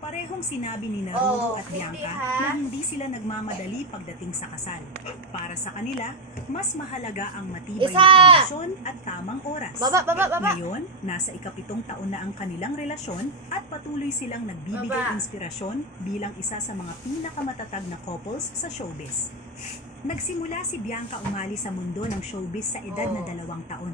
Parehong sinabi ni Naruro at Bianca na hindi sila nagmamadali pagdating sa kasal. Para sa kanila, mas mahalaga ang matibay na kondisyon at tamang oras. Ngayon, nasa ika-7 taon na ang kanilang relasyon at patuloy silang nagbibigay inspirasyon bilang isa sa mga pinakamatatag na couples sa showbiz. Nagsimula si Bianca Umali sa mundo ng showbiz sa edad na 2 taon.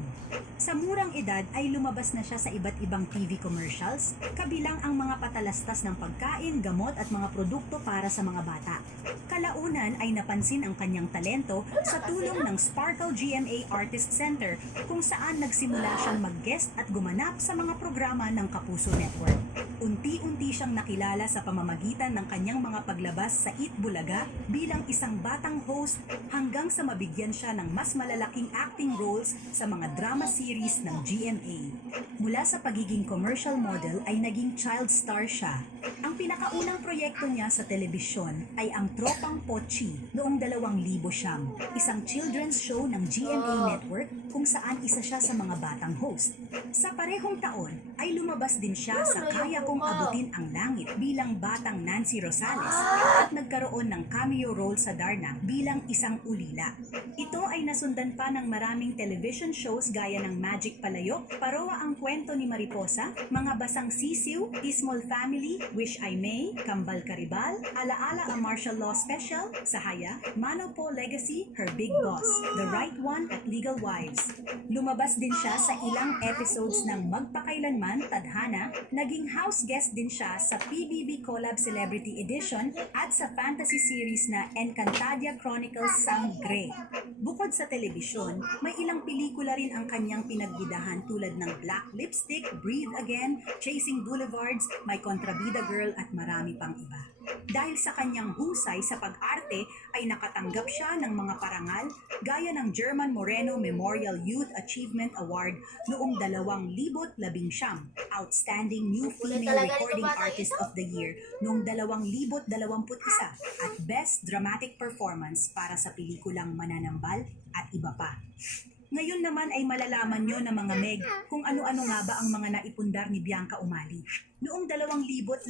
Sa murang edad ay lumabas na siya sa iba't ibang TV commercials, kabilang ang mga patalastas ng pagkain, gamot at mga produkto para sa mga bata. Kalaunan ay napansin ang kanyang talento sa tulong ng Sparkle GMA Artist Center kung saan nagsimula siyang mag-guest at gumanap sa mga programa ng Kapuso Network. Unti-unti siyang nakilala sa pamamagitan ng kanyang mga paglabas sa Eat Bulaga bilang isang batang host hanggang sa mabigyan siya ng mas malalaking acting roles sa mga drama series ng GMA. Mula sa pagiging commercial model ay naging child star siya. Ang pinakaunang proyekto niya sa telebisyon ay ang Tropang Pochi noong 2009, isang children's show ng GMA Network kung saan isa siya sa mga batang host. Sa parehong taon ay lumabas din siya sa Kaya Kong Abutin ang Langit bilang batang Nancy Rosales at nagkaroon ng cameo role sa Darna bilang isang ulila. Ito ay nasundan pa ng maraming television shows gaya ng Magic Palayok, Paroa ang Kwento ni Mariposa, Mga Basang Sisiw, Ismol Family, Wish I May, Kambal Karibal, Alaala a Martial Law Special, Sahaya, Mano Po Legacy, Her Big Boss, The Right One at Legal Wives. Lumabas din siya sa ilang episodes ng Magpakailanman, Tadhana, naging house guest din siya sa PBB Collab Celebrity Edition at sa fantasy series na Encantadia Chronicles Sangre. Bukod sa telebisyon, may ilang pelikula rin ang kanyang pinagbidahan tulad ng Black Lipstick, Breathe Again, Chasing Boulevards, My Contrabida Girl at marami pang iba. Dahil sa kanyang husay sa pag-arte ay nakatanggap siya ng mga parangal gaya ng German Moreno Memorial Youth Achievement Award noong 2019, Outstanding New Female Recording Artist of the Year noong 2021 at Best Dramatic Performance para sa pelikulang Mananambal at iba pa. Ngayon naman ay malalaman nyo na mga Meg kung ano-ano nga ba ang mga naipundar ni Bianca Umali. Noong 2014,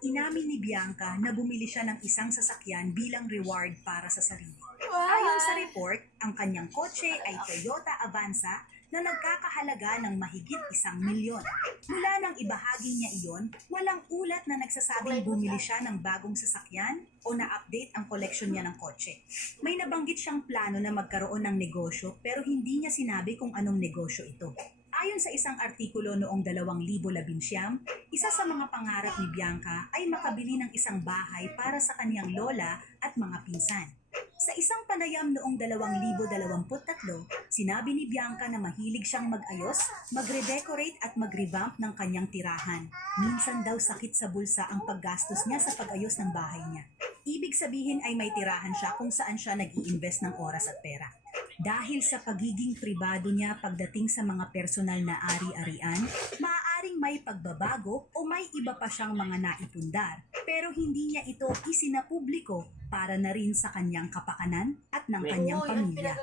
inamin ni Bianca na bumili siya ng isang sasakyan bilang reward para sa sarili. Ayon sa report, ang kanyang kotse ay Toyota Avanza na nagkakahalaga ng mahigit 1 milyon. Mula nang ibahagi niya iyon, walang ulat na nagsasabing bumili siya ng bagong sasakyan o na-update ang koleksyon niya ng kotse. May nabanggit siyang plano na magkaroon ng negosyo pero hindi niya sinabi kung anong negosyo ito. Ayon sa isang artikulo noong 2019, isa sa mga pangarap ni Bianca ay makabili ng isang bahay para sa kaniyang lola at mga pinsan. Sa isang panayam noong 2023, sinabi ni Bianca na mahilig siyang mag-ayos, magre-decorate at mag-revamp ng kanyang tirahan. Minsan daw sakit sa bulsa ang paggastos niya sa pag-ayos ng bahay niya. Ibig sabihin ay may tirahan siya kung saan siya nag-i-invest ng oras at pera. Dahil sa pagiging pribado niya pagdating sa mga personal na ari-arian, maaaring may pagbabago o may iba pa siyang mga naipundar. Pero hindi niya ito isinapubliko para na rin sa kanyang kapakanan at ng kanyang pamilya.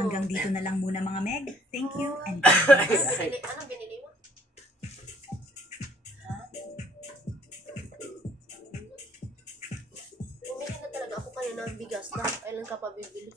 Hanggang dito na lang muna mga Meg. Thank you and God bless. Ano binili mo? Bumili na talaga ako kayo ng bigas na. Kailan ka pa bibili?